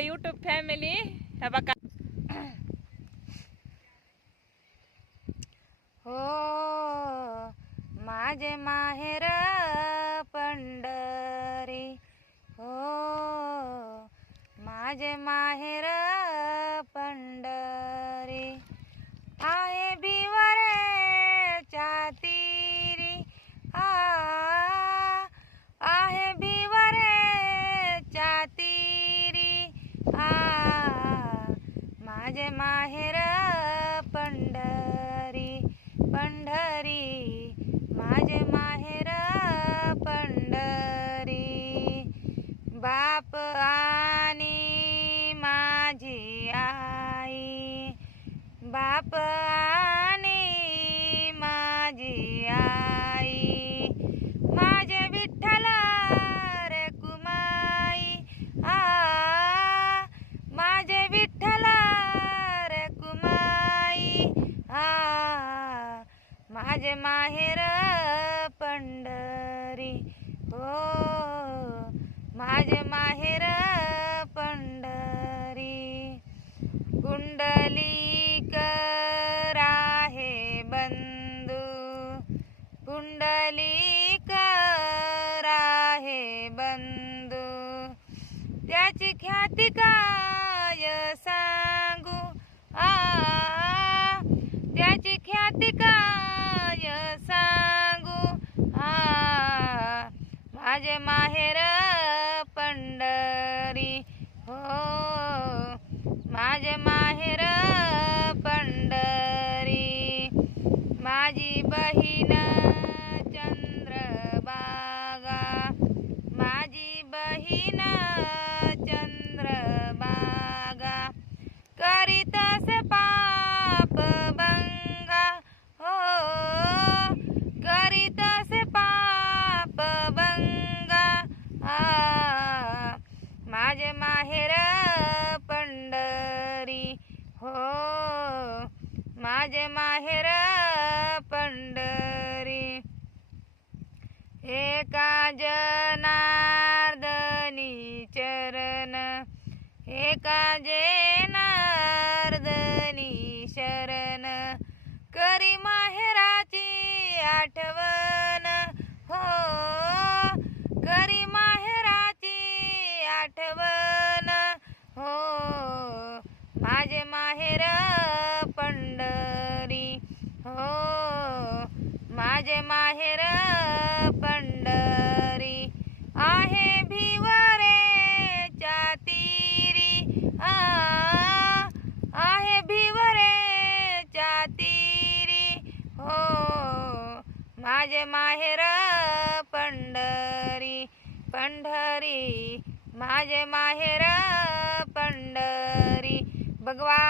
YouTube family. हे बघा हो माझे माहेर पंढरी, हो माझे माहेर पंढरी. आहे भिवरेच्या तीरी, आहे भिवरेच्या तीरी, माझे माहेर पंढरी, पंढरी माझे माहेर पंढरी. बाप आणि माझी आई, बाप आणि माझी आई, माझे विठ्ठल रे कुमाई, माझे विठ्ठल रे कुमाई, माझे माहेर पंढरी, हो माझे माहेर पंढरी. पुंडलिक राहे बंधू, पुंडलिक राहे बंधू, त्याची ख्याती काय सांगू, त्याची ख्याती काय सांगू, माझे माहेर पंढरी, हो माझे माहेर पंढरी. माझी बहीण चंद्रभागा, माझी बहीण चंद्रभागा, करीतसे पाप भंगा, हो करीतसे पाप भंगा, माझे माहेर पंढरी, हो माझे माहेर पंढरी. एका जनार्दनी चरण, एका जनार्दनी शरण, करी माहेराची आठवण, हो करी माहेराची आठवण, हो माझे माहेर पंढरी, हो माझे माहेर पंढरी. आहे भिवरेच्या तीरी, आहे भिवरेच्या तीरी, हो माझे माहेर पंढरी, पंढरी माझे माहेर पंढरी. भगवा